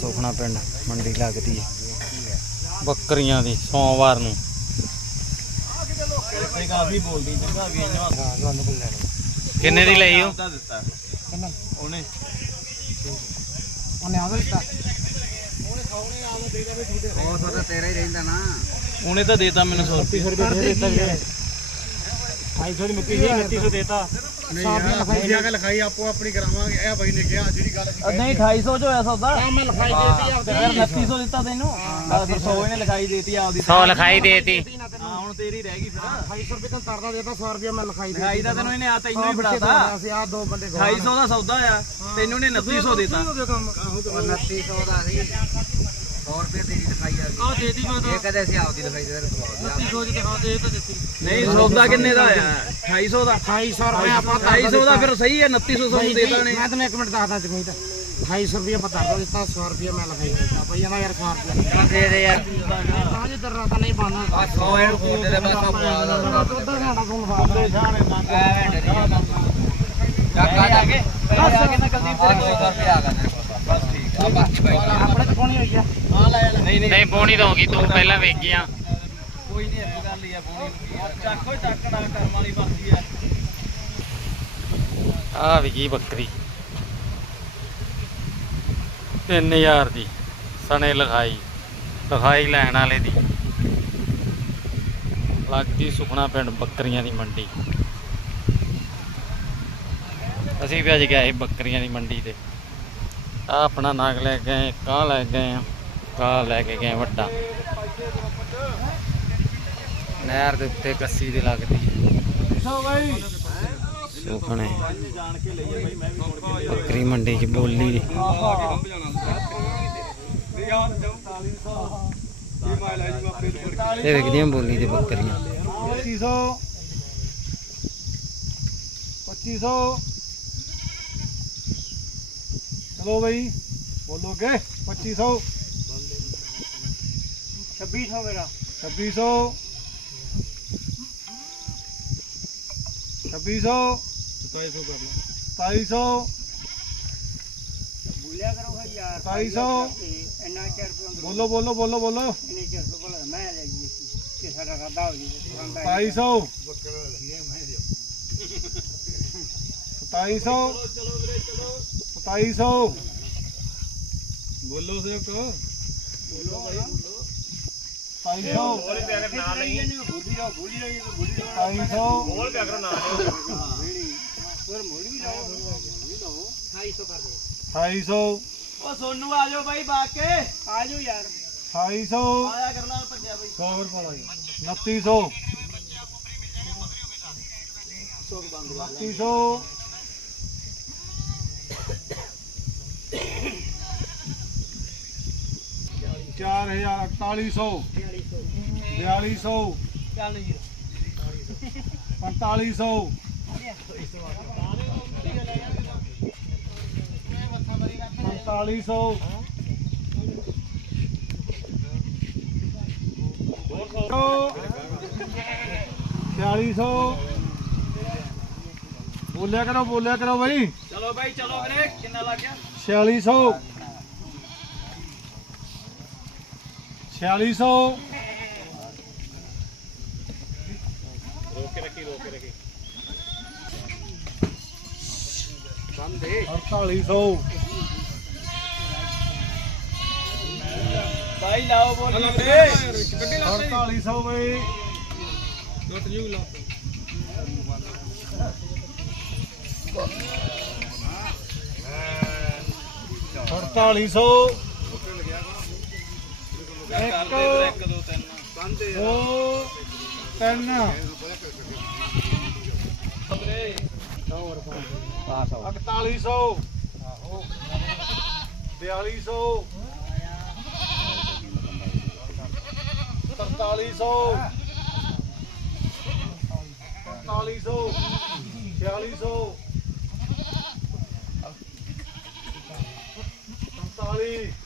ਸੁਖਣਾ ਪਿੰਡ ਮੰਡੀ ਲੱਗਦੀ ਹੈ। ਬੱਕਰੀਆਂ ਦੀ ਸੋਮਵਾਰ ਨੂੰ। ਕਾਫੀ ਬੋਲਦੀ ਚੰਗਾ ਵੀ ਇਹਨਾਂ ਹਾਂ ਤੁਹਾਨੂੰ ਕੋਲ ਲੈਣੀ ਕਿੰਨੇ ਦੀ ਲਈ ਉਹ? ਦਾ ਦਿੱਤਾ ਕਿੰਨਾ ਉਹਨੇ ਉਹਨੇ ਆਦਰ ਦਿੱਤਾ। ਉਹ ਤਾਂ ਤੇਰਾ ਹੀ ਰਹਿੰਦਾ ਨਾ। ਉਹਨੇ ਤਾਂ ਦੇਤਾ ਮੈਨੂੰ 100 ਰੁਪਏ। ਰੁਪਏ ਦਿੱਤਾ ਜੀ 250 ਦੀ ਮੁੱਕੀ ਸੀ 2900 ਦੇਤਾ। ਕੇ ਲਿਖਾਈ ਆਪੋ ਆਪਣੀ ਕਰਾਵਾਂਗੇ। ਇਹ ਬਾਈ ਨੇ ਕਿਹਾ ਜਿਹੜੀ ਗੱਲ ਨਹੀਂ 250 ਚ ਹੋਇਆ ਸੌਦਾ। ਮੈਂ ਲਿਖਾਈ ਦੇਤੀ ਆ ਤੇ ਫਿਰ 2900 ਦਿੱਤਾ ਤੈਨੂੰ। ਬਸ ਫਿਰ 100 ਇਹਨੇ ਲਿਖਾਈ ਦੇਤੀ ਆਪਦੀ 100 ਲਿਖਾਈ ਦੇਤੀ। ਹਾਂ ਹੁਣ ਤੇਰੀ ਰਹਿ ਗਈ ਫਿਰ। 250 ਰੁਪਏ ਤਾਂ ਤਰਦਾ ਦੇਤਾ 100 ਰੁਪਏ ਮੈਂ ਲਿਖਾਈ ਦੇਤੀ। ਲਿਖਾਈ ਦਾ ਤੈਨੂੰ ਇਹਨੇ ਆ ਤੈਨੂੰ ਹੀ ਫੜਾਤਾ। ਅਸੀਂ ਆ ਦੋ ਬੰਦੇ 250 ਦਾ ਸੌਦਾ ਆ ਤੈਨੂੰ ਨੇ 2900 ਦੇਤਾ। ਉਹ 2900 ਦਾ ਸੀ। 100 ਰੁਪਏ ਤੇਰੀ ਲਿਖਾਈ ਆ ਆ ਦੇਤੀ ਮੈਂ ਇਹ ਕਦੇ ਅਸੀਂ ਆਪਦੀ ਲਿਖਾਈ ਦੇ ਰਹੇ ਸਵਾਲ 2900 ਦੀ। ਦਿਖਾ ਦੇ ਤਾਂ ਦਿੱਤੀ। ਨਹੀਂ ਸੌਦਾ ਕਿੰਨੇ ਦਾ ਆ 250 ਦਾ। 250 ਰੁਪਏ ਆਪਾਂ 250 ਦਾ ਫਿਰ ਸਹੀ ਹੈ 2900 ਤੁਹਾਨੂੰ ਦੇਤਾ ਨੇ ਮੈਂ ਤੈਨੂੰ ਇੱਕ ਮਿੰਟ ਦੱਸਦਾ ਜਮੀਤ 250 ਰੁਪਏ ਆਪਾਂ ਤਰਦਾ ਦਿੱਤਾ 100 ਰੁਪਏ ਮੈਂ ਲਿਖਾਈ ਦਿੱਤਾ ਬਈ ਇਹਨਾਂ ਯਾਰ 100 ਰੁਪਏ। ਦੇ ਦੇ ਯਾਰ। ਤਾਂ ਜੇ ਦਰਰਾ ਤਾਂ ਨਹੀਂ ਬਣਨਾ। ਆ 100 ਇਹਨੂੰ ਕੋਲ ਦੇ ਦੇ ਬਸ ਆ ਪਾ ਦਾ ਉਧਰ ਘਾਟਾ ਕੋਲ ਫਾਦੇ ਐਵੇਂ ਡਰੀ ਕਾਕਾ ਜਾ ਕੇ। ਬਸ ਕਿੰਨਾ ਕੁਲਦੀਪ ਤੇਰੇ ਕੋਲ 200 ਰੁਪਏ ਆ ਗਿਆ ਬਸ ਠੀਕ ਆ ਬਸ ਭਾਈ ਆਪਣੇ ਚ ਕੋਣੀ ਹੋਈ ਆ ਨਹੀਂ ਨਹੀਂ ਨਹੀਂ ਪੌਣੀ ਦਊਗੀ ਤੂੰ ਪਹਿਲਾਂ ਵੇਖੀਆਂ ਕੋਈ ਨਹੀਂ ਇੱਕ ਗੱਲ ਹੀ ਆ ਬੋਣੀ ਚੱਕੋ ਚੱਕਣਾ ਕਰਮ ਵਾਲੀ ਬਾਕੀ ਆ ਆ ਵਿਕੀ ਬੱਕਰੀ 3000 ਦੀ, ਸਣੇ ਲਖਾਈ, ਲਿਖਾਈ ਲੈਣ ਵਾਲੇ ਦੀ। ਲੱਗਦੀ ਸੁਖਣਾ ਪਿੰਡ ਬੱਕਰੀਆਂ ਦੀ ਮੰਡੀ। ਅਸੀਂ ਵੀ ਅੱਜ ਗਏ ਸੀ ਬੱਕਰੀਆਂ ਦੀ ਮੰਡੀ ਤੇ। ਆ ਆਪਣਾ ਨਾਗ ਲੈ ਕੇ ਗਏ ਕਾਹ ਲੈ ਕੇ ਗਏ ਆ? ਲੈ ਕੇ ਗਏ ਵੱਡਾ? ਨਹਿਰ ਦੇ ਉੱਤੇ ਕੱਸੀ ਦੀ ਲੱਗਦੀ। ਸੁਖਣੇ। ਬੱਕਰੀ ਮੰਡੀ 'ਚ ਬੋਲੀ। ਦੀ ਇਹ ਵਿਕਦੀਆਂ ਬੋਲੀ ਦੇ ਬੱਕਰੀਆਂ। 2500 2500 ਚਲੋ ਬਈ। ਬੋਲੋਗੇ 2500 2600 ਮੇਰਾ। 2600 2600 2700 ਕਰ ਲਓ। 2700 ਬੋਲਿਆ ਕਰੋ ਯਾਰ। 2700 ਇੰਨਾ ਚਿਰ ਬੋਲੋ ਬੋਲੋ ਬੋਲੋ ਬੋਲੋ। ਇੰਨੇ ਚਿਰ ਤੋਂ ਭਲਾ ਮੈਂ ਲੈ ਗਈ ਕਿ ਸਾਡਾ ਰਾਦਾ ਹੋ ਜੀ 2700 2700 2700 ਬੋਲੋ ਸੇ। ਕੋ ਬੋਲੋ ਭਾਈ 2700 ਬੋਲ ਪਿਆ ਕਰ ਨਾ ਨਹੀਂ ਭੁੱਲੀ ਜਾ ਭੁੱਲੀ ਜਾ 2700 ਬੋਲ ਪਿਆ ਕਰ ਨਾ ਹੋਰ ਮੋੜ ਵੀ ਲਾਓ ਵੀ ਲਾਓ 250 ਕਰ ਦੇ 2800 ਉਹ ਸੋਨੂ ਆ ਜਾਓ ਬਾਈ ਬਾਕੇ ਆ ਜਾਓ ਯਾਰ। 2800 ਆਇਆ ਕਰਨਾ ਭੱਜਿਆ ਬਾਈ। 100 ਰੁਪਏ ਵਾਲਾ 2900 2900 ਚਾਰ ਹਜ਼ਾਰ ਅੜਤਾਲੀ ਸੌ। ਬਿਆਲੀ ਸੌ। ਚੱਲ ਨਹੀਂ ਪੰਤਾਲੀ ਸੌ। ਪੰਤਾਲੀ ਸੌ। ਛਿਆਲੀ ਸੌ। ਬੋਲਿਆ ਕਰੋ ਬੋਲਿਆ ਕਰੋ ਬਾਈ। ਚਲੋ ਬਾਈ ਚਲੋ ਵੀਰੇ ਕਿੰਨਾ ਲੱਗ ਗਿਆ? 4600 4600 4800 ਬਾਈ ਲਾਓ ਬੋਲੀ ਵੀਰੇ। 4800 ਬਈ ਅੜਤਾਲੀ ਸੌ ਕਰ ਦੇ। ਵੀਰੇ, ਇੱਕ ਦੋ ਤਿੰਨ ਦੋ ਤਿੰਨ ਇਕਤਾਲੀ ਸੌ 1 2 3 4100 ਆਹੋ 4200 4300 4500 4600 47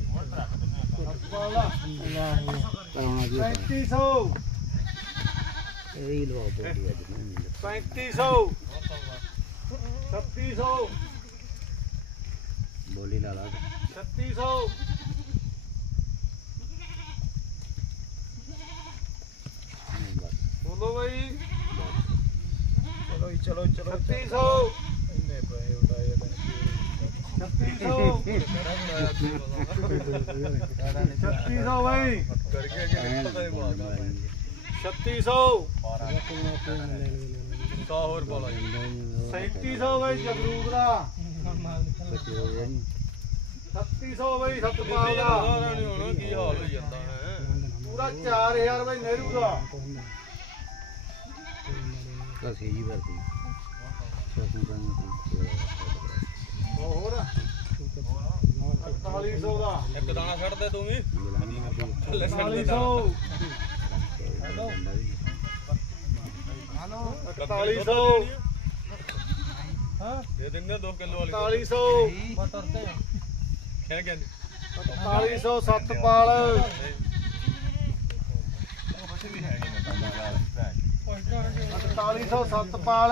3500 ਇਹ ਹੀ ਲਵਾਓ ਬੋਲੀ ਅੱਜ 3500 3600 ਬੋਲੀ ਲਾ ਲਾ। 3600 ਬੋਲੋ ਬਈ। ਚਲੋ ਚਲੋ ਚਲੋ 3600 ਇੰਨੇ ਪੈਸੇ ਉਡਾਏ ਨੇ 3600 3600 ਬਈ। ਕਰਕੇ ਕਿ ਪਤਾ ਹੀ ਮਾਰਦਾ 3600 100 ਹੋਰ ਪਾ 3700 ਬਈ ਜਗਰੂਪ ਦਾ। 3700 ਬਈ ਸਤਪਾਲ ਦਾ। ਹੁਣ ਕੀ ਹਾਲ ਹੋਈ ਜਾਂਦਾ ਹੈ ਪੂਰਾ 4000 ਬਈ ਨਹਿਰੂ ਦਾ। ਤਾਂ ਸਹੀ ਵਰਦੀ। ਸ਼ੋਸ਼ਣ ਕਰਨ ਹੋਰ? 4800 ਦਾ। ਇੱਕ ਦਾਣਾ ਛੱਡ ਦੇ ਤੂੰ ਵੀ। 4800 4100 ਦੇ ਦਿੰਦੇ 2 ਕਿਲੋ ਵਾਲੀ। 4100 ਕਹਿ ਕਹਿੰਦੇ 4100 ਸਤਪਾਲ। 4100 ਸਤਪਾਲ।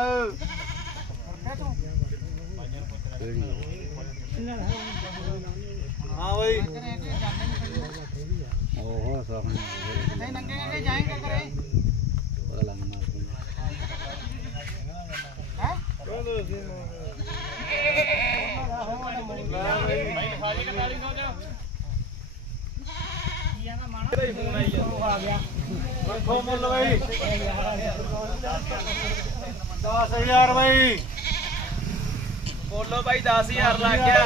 ਹਾਂ ਬਈ। ਉਹ ਸਾਹਮਣੇ ਨਹੀਂ ਨੰਗੇ ਨੰਗੇ ਜਾਏਂਗੇ ਕਰੇ ਪਤਾ ਲੱਗਣਾ ਹੈ ਰੱਖੋ ਮੁੱਲ ਬਈ 10000 ਬਈ। ਬੋਲੋ ਬਾਈ 10000 ਲੱਗ ਗਿਆ।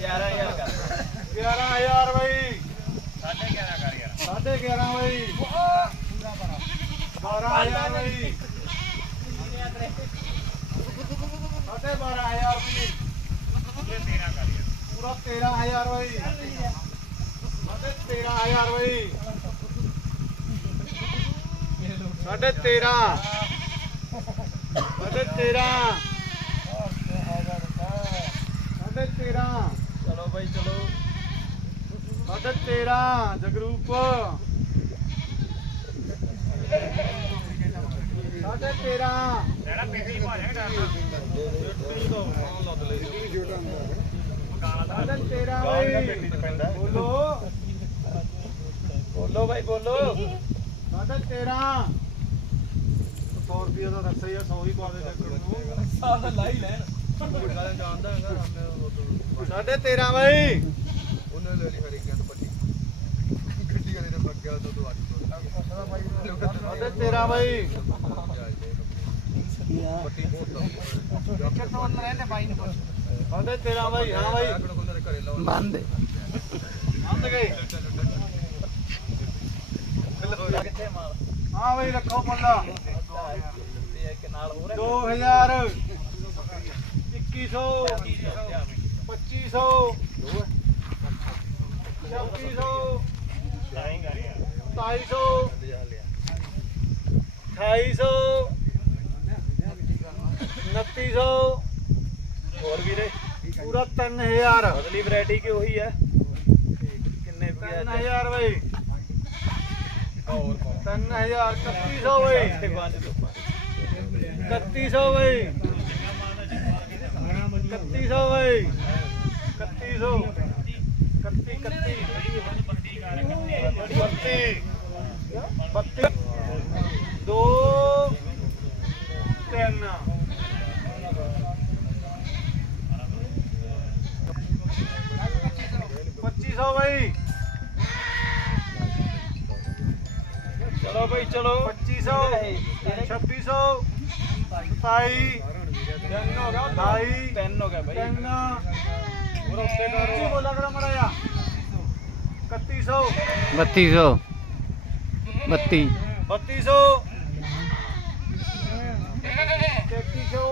11000 ਕਰ। 11000 ਬਈ। 11.5 ਕਰ ਯਾਰ। 11.5 ਬਈ। 12000 ਬਈ। 12000 ਬਈ। ਪੂਰਾ 13000 ਬਈ। 13000 ਬਈ। ਸਾਢੇ 13 ਸਾਢੇ 13 ਸਾਢੇ 13 ਚਲੋ ਬਾਈ ਚਲੋ। ਸਾਢੇ 13 ਜਗਰੂਪ। ਸਾਢੇ 13 ਸਾਢੇ 13 ਬਈ ਬੋਲੋ। ਬੋਲੋ ਬਾਈ ਬੋਲੋ। ਸਾਢੇ 13 100 ਰੁਪਏ ਦਾ ਯਾਰ 100 ਹੀ ਪਾ ਦੇ ਜਗਰੂ ਨੂੰ। ਤਾਂ ਲਾਈ ਲੈਣ। ਜਾਣਦਾ ਹੈਗਾ ਰਾਮੇ ਸਾਢੇ 13 ਬਈ। ਉਹਨੇ ਲੈ ਲਈ ਹਰੀ ਕਹਿੰਦ ਪੱਟੀ। ਗੱਡੀ ਵਾਲੇ ਨੇ ਬੱਗਿਆ ਤੋਂ ਦਵਾਰੀ ਸਾਢੇ 13 ਬਈ ਪੱਟੀ ਬਹੁਤ ਕਿੱਥੋਂ ਅੰਦਰ ਰਹਿੰਦੇ ਬਾਈ। ਨੂੰ ਪੁੱਛ ਸਾਢੇ 13 ਬਈ ਹਾਂ ਬਈ। ਬੰਦ ਮੰਨ ਗਏ ਕਿੱਥੇ ਮਾਲ ਹਾਂ ਬਈ ਰੱਖੋ ਮੁੱਲਾ। ਤੇ ਇੱਕ ਨਾਲ ਹੋਰ 2000 2100 2500 2600 2700 2800 2900 ਹੋਰ ਵੀਰੇ? ਪੂਰਾ 3000 ਅਗਲੀ ਵੈਰਾਈਟੀ ਕਿ ਉਹੀ ਹੈ? ਕਿੰਨੇ ਰੁਪਏ 3000 ਬਈ। ਹੋਰ 3000 3100 ਬਈ। 3100 ਬਈ। 3100 ਬਈ। 3100 31 31 32 ਦੋ ਤਿੰਨ ਪੱਚੀ ਸੌ ਬਈ ਚਲੋ ਬਈ ਚਲੋ 2500 2600 27 ਤਿੰਨ ਹੋ ਗਿਆ ਢਾਈ ਤਿੰਨ ਹੋ ਗਿਆ ਬਾਈ ਤਿੰਨ ਹੋਰ ਉੱਤੇ ਕਰੋ। ਕੀ ਬੋਲਾ ਕਰ ਮੜਾਇਆ 3100 3200 32 3200 3300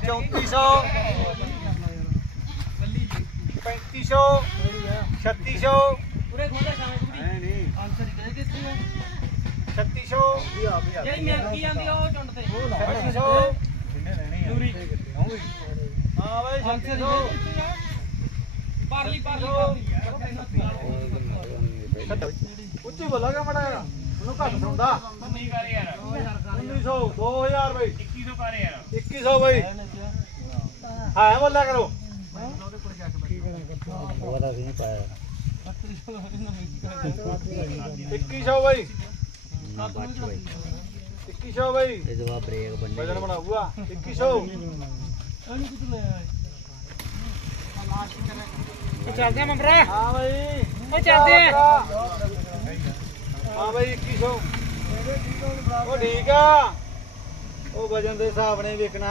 3400 3500 3600 ਪੂਰੇ ਖੋਲੇ ਸਾਵੇਂ ਕੁੜੀ ਆਨਸਰ ਕਿਹਦੇ ਕਿੱਥੇ ਆ 3600 ਜਿਹੜੀ ਮਿਲ ਕੀ ਜਾਂਦੀ ਆ ਉਹ ਚੁੰਡ ਤੇ। 3600 ਪੂਰੀ ਹਾਂ ਬਾਈ 3600 ਪਰਲੀ ਪਰਲੀ ਉੱਚੀ ਬੋਲਾਂਗਾ ਮੜਾ ਉਹਨੂੰ ਘੱਟ ਸੁਣਦਾ। ਨਹੀਂ ਕਰ ਯਾਰ। 1900 2000 ਬਾਈ। 2100 ਕਰ ਯਾਰ। 2100 ਬਾਈ। ਹਾਂ ਬੋਲਿਆ ਕਰੋ। ਇੱਕੀ ਸੌ ਬਾਈ। ਇੱਕੀ ਸੌ ਬਾਈ। ਇਹ ਜਵਾਬ ਬ੍ਰੇਕ ਬੰਨੇ। ਵਜਨ ਬਣਾਊਗਾ। 2100 ਚੱਲਦੇ ਆ ਮੰਬਰਾ ਹਾਂ ਬਾਈ। ਉਹ ਚੱਲਦੇ ਆ। ਹਾਂ ਬਾਈ 2100 ਉਹ ਠੀਕ ਆ। ਉਹ ਵਜਨ ਦੇ ਹਿਸਾਬ ਨੇ ਵਿਕਣਾ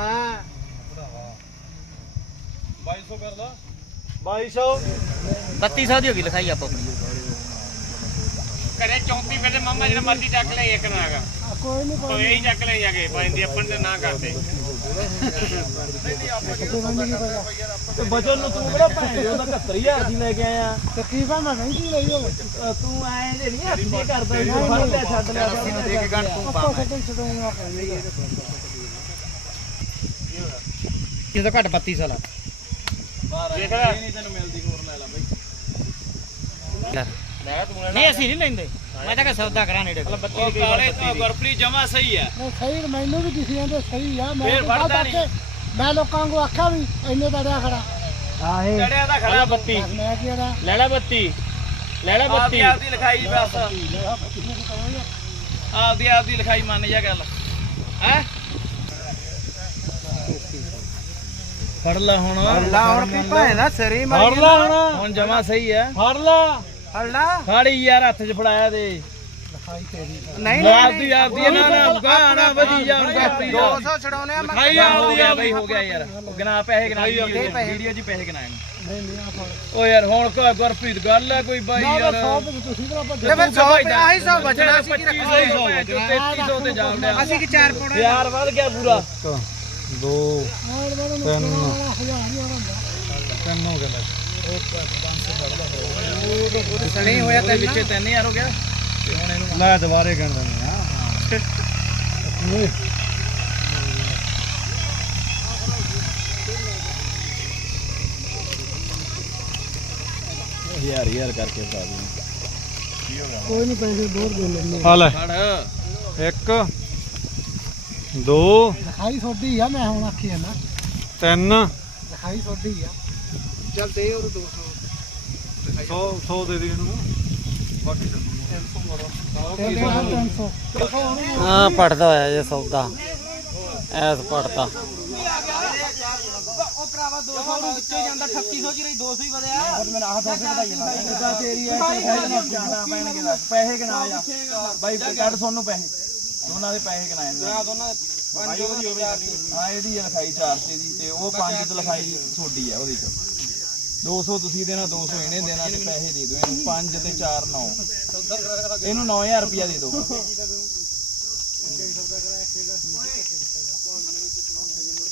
2200 ਕਰ ਲਾ। 2200 3200 ਦੀ ਹੋ ਗਈ ਲਿਖਾਈ ਆਪਾਂ ਆਪਣੀ। ਘਰੇ 34 ਵੇਲੇ ਮਾਮਾ ਜਿਹੜਾ ਮਰਜ਼ੀ ਚੱਕ ਲੈ ਇੱਕ ਨਾ ਹੈਗਾ। ਕੋਈ ਨਹੀਂ ਕੋਈ ਹੀ ਚੱਕ ਲੈ ਜਾ ਕੇ ਪੈਂਦੀ ਆਪਾਂ ਨੇ ਨਾ ਕਰਦੇ। ਤੇ ਵਜਨ ਨੂੰ ਤੂੰ ਕਿਹੜਾ ਭੈਣ ਜੋ 71000 ਦੀ ਲੈ ਕੇ ਆਇਆ। ਤਕਰੀਬਨ ਮੈਂ ਨਹੀਂ ਸੀ ਲਈ ਉਹ। ਤੂੰ ਐ ਜੇ ਨਹੀਂ ਹੱਥ ਦੇ ਕਰਦਾ ਵੀ ਫੜ ਲਿਆ ਛੱਡ ਲਿਆ ਦੇਖ ਗਣ ਤੂੰ ਪਾ ਸੈਕਿੰਡ ਛਡਾਉਂਗਾ ਇਹ ਤਾਂ ਘੱਟ 32 ਸਾਲ। ਦੇਖ ਲੈ। ਨਹੀਂ ਤੈਨੂੰ ਮਿਲਦੀ ਹੋਰ ਲੈ ਲੈ ਬਾਈ। ਨਹੀਂ ਅਸੀਂ ਨਹੀਂ ਲੈਂਦੇ। ਮੈਂ ਤਾਂ ਕਿ ਸੌਦਾ ਕਰਾਂ ਨੇੜੇ ਉਹ ਕਾਲੇ ਤੋਂ ਗੁਰਪ੍ਰੀਤ ਜਮਾ ਸਹੀ ਹੈ। ਸਹੀ ਮੈਨੂੰ ਵੀ ਦਿਖੀ ਜਾਂਦੇ ਸਹੀ ਆ ਮੈਂ ਫੇਰ ਤਾਂ ਨਹੀਂ। ਕੇ- ਮੈਂ ਲੋਕਾਂ ਨੂੰ ਆਖਿਆ ਵੀ ਇੰਨੇ ਦਾ ਡਿਆ ਖੜਾ। ਆਹੇ। ਚੜਿਆ ਦਾ ਖੜਾ ਬੱਤੀ। ਮੈਂ ਕਿਹੜਾ? ਲੈ ਲੈ ਬੱਤੀ। ਲੈ ਲੈ ਬੱਤੀ। ਆਪਦੀ ਲਿਖਾਈ ਬਸ। ਆਪਦੀ ਆਪਦੀ ਲਿਖਾਈ ਮੰਨ ਜਾ ਗੱਲ। ਹੈ? ਫੜ ਲੈ ਹੁਣ। ਲਾ ਹੁਣ। ਵੀ ਭਾਏ ਨਾ ਸਰੀ ਫੜ ਲੈ ਹੁਣ। ਹੁਣ ਜਮਾ ਸਹੀ ਹੈ। ਫੜ ਲੈ। ਹੱਲਾ ਫੜੀ ਯਾਰ ਹੱਥ 'ਚ ਫੜਾਇਆ ਦੇ। ਨਹੀਂ ਆਪਦੀ ਆਪਦੀ ਨਾ ਨਾ ਗਾਣਾ ਵਧੀ ਜਾ ਹੁਣ ਗੁਰਪ੍ਰੀਤ 200 ਛਡਾਉਨੇ ਆ ਖਾਈ ਹੋ ਗਿਆ ਆਪਦੀ ਬਈ ਹੋ ਗਿਆ ਯਾਰ। ਗਨਾ ਪੈਸੇ ਗਨਾ ਵੀਡੀਓ 'ਚ ਪੈਸੇ। ਗਨਾਏ ਓ ਯਾਰ ਹੁਣ ਕੋ ਗੁਰਪ੍ਰੀਤ ਗੱਲ ਹੈ ਕੋਈ ਬਾਈ ਯਾਰ। ਤੁਸੀਂ ਤਾਂ ਆਪਾਂ ਤੇ ਫਿਰ 100 ਆਹੀ 100 ਬਚਣਾ ਸੀ 2500 3300 ਤੇ ਜਾ ਵੜਿਆ ਅਸੀਂ ਕਿ ਚਾਰ ਪਾਉਣਾ? ਯਾਰ ਵੱਧ ਗਿਆ ਪੂਰਾ। ਹੀ ਆਉਂਦਾ ਸਣੀ ਹੋਇਆ ਉਹਦੇ ਵਿੱਚ 3000 ਹੋ ਗਿਆ। ਲੈ ਦੁਬਾਰੇ ਗਣ ਦਿੰਦੇ ਆ। ਯਾਰ ਯਾਰ ਕਰਕੇ ਬਤਾ ਦੂੰ। ਕੋਈ ਨਹੀਂ ਪੈਸੇ ਦੋਰ ਦੇ ਲੈਣੇ ਹਾਂ ਲੈ। ਇੱਕ ਦੋ ਲਿਖਾਈ ਛੋਡੀ ਆ ਮੈਂ ਹੁਣ ਆਖੀ ਜਾਂਦਾ। ਤਿੰਨ। ਲਿਖਾਈ ਛੋਡੀ ਆ। ਚੱਲ ਦੇ ਉਹ 200 100 100 ਦੇ ਦੇ ਇਹਨੂੰ। ਬਾਕੀ ਤੇ ਦੇ 300 ਹਾਂ ਪੜਦਾ ਹੋਇਆ ਜੇ ਸੌਦਾ। ਐਸ ਪੜਦਾ। ਉਹ ਭਰਾਵਾ 200 ਨੂੰ ਵਿੱਚੋਂ ਜਾਂਦਾ 3800 ਚ ਰਹੀ 200 ਹੀ ਵਧਿਆ। ਮੈਂ ਆਹ ਪੈਸੇ ਵਧਾਈ ਜਾਂਦਾ ਤੇਰੀ ਐ ਜਾਣਾ ਪੈਣਗੇ ਪੈਸੇ ਗਿਣਾ ਜਾ। ਬਾਈ ਕੱਢ ਸੋਨੂੰ ਪੈਸੇ। ਦੋਨਾਂ ਦੇ ਪੈਸੇ ਗਿਣਾਏ ਨੇ ਦੋਨਾਂ ਪੰਜ ਉਹਦੀ ਹੋਵੇ ਹਾਂ ਇਹਦੀ ਹੈ ਲਿਖਾਈ 400 ਦੀ ਤੇ ਉਹ ਪੰਜ ਤੇ ਲਿਖਾਈ ਛੋਡੀ ਹੈ ਉਹਦੇ ਚ। 200 ਤੁਸੀਂ ਦੇਣਾ 200 ਇਹਨੇ ਦੇਣਾ ਤੇ ਪੈਸੇ ਦੇ ਦਿਓ। ਇਹਨੂੰ 5 ਤੇ 4 9 ਇਹਨੂੰ 9000 ਰੁਪਇਆ ਦੇ ਦਿਓ।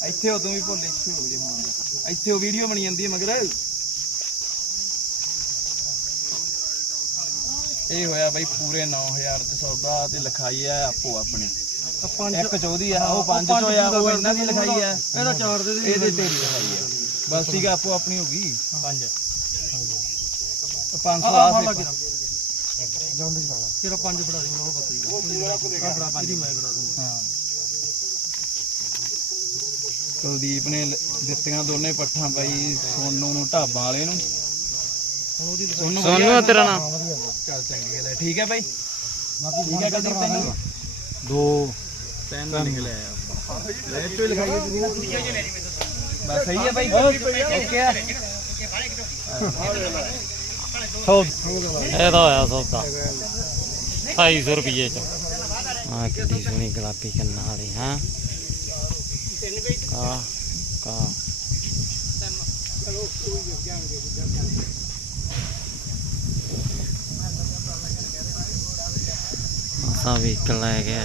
ਇੱਥੇ ਉਦੋਂ ਵੀ ਭੁੱਲ ਇੱਥੇ ਹੋ ਜੇ ਹੁਣ ਇੱਥੇ ਉਹ ਵੀਡੀਓ ਬਣੀ ਜਾਂਦੀ ਹੈ ਮਗਰ। ਇਹ ਹੋਇਆ ਬਾਈ ਪੂਰੇ 9000 ਤੇ ਸੌਦਾ ਤੇ ਲਿਖਾਈ ਹੈ ਆਪੋ ਆਪਣੀ। ਇੱਕ ਚੌਦੀ ਆ ਉਹ ਪੰਜ ਚੋ ਆ ਉਹ ਇਹਨਾਂ ਦੀ ਲਿਖਾਈ ਹੈ। ਇਹਦਾ ਚਾਰ ਦੇ ਇਹਦੇ ਤੇਰੀ ਲਿਖਾਈ ਹੈ। ਬਸ ਠੀਕ ਆ ਆਪੋ ਆਪਣੀ ਹੋ ਗਈ। ਪੰਜ। 500 ਆ ਸੇ ਤੇਰਾ ਪੰਜ ਫੜਾ ਦੇ ਉਹ ਪਤਾ ਹੀ ਆ। ਫੜਾ ਪੰਜ। ਮੈਂ ਕਰਾ ਦੂੰ ਹਾਂ। ਕੁਲਦੀਪ ਨੇ ਲ- ਦਿੱਤੀਆਂ ਦੋਨੇ ਪੱਠਾਂ ਬਾਈ ਸੋਨੂ ਨੂੰ ਢਾਬਾਂ ਵਾਲੇ ਨੂੰ। ਸੋਨੂ ਸੋਨੂੰ ਤੇਰਾ ਨਾਮ। ਚੱਲ ਚੰਗੀ ਗੱਲ ਹੈ। ਠੀਕ ਹੈ ਬਾਈ। ਠੀਕ ਹੈ ਕੁਲਦੀਪ ਤੈਨੂੰ। ਦੋ। ਤਿੰਨ ਲਿਖ ਲਿਆ। ਲੈ ਤੇ ਲਿਖਾਈ ਬਸ ਸਹੀ ਹੈ ਭਾਈ ਓਕੇ ਆ ਸੌ ਇਹ ਤਾਂ ਹੋਇਆ ਸੌਦਾ। 250 ਚ। ਆ ਕਿੱਡੀ ਸੋਹਣੀ ਗੁਲਾਬੀ ਕੰਨਾਂ ਹਾਂ। ਕਾ ਕਾ। ਲੈ ਗਿਆ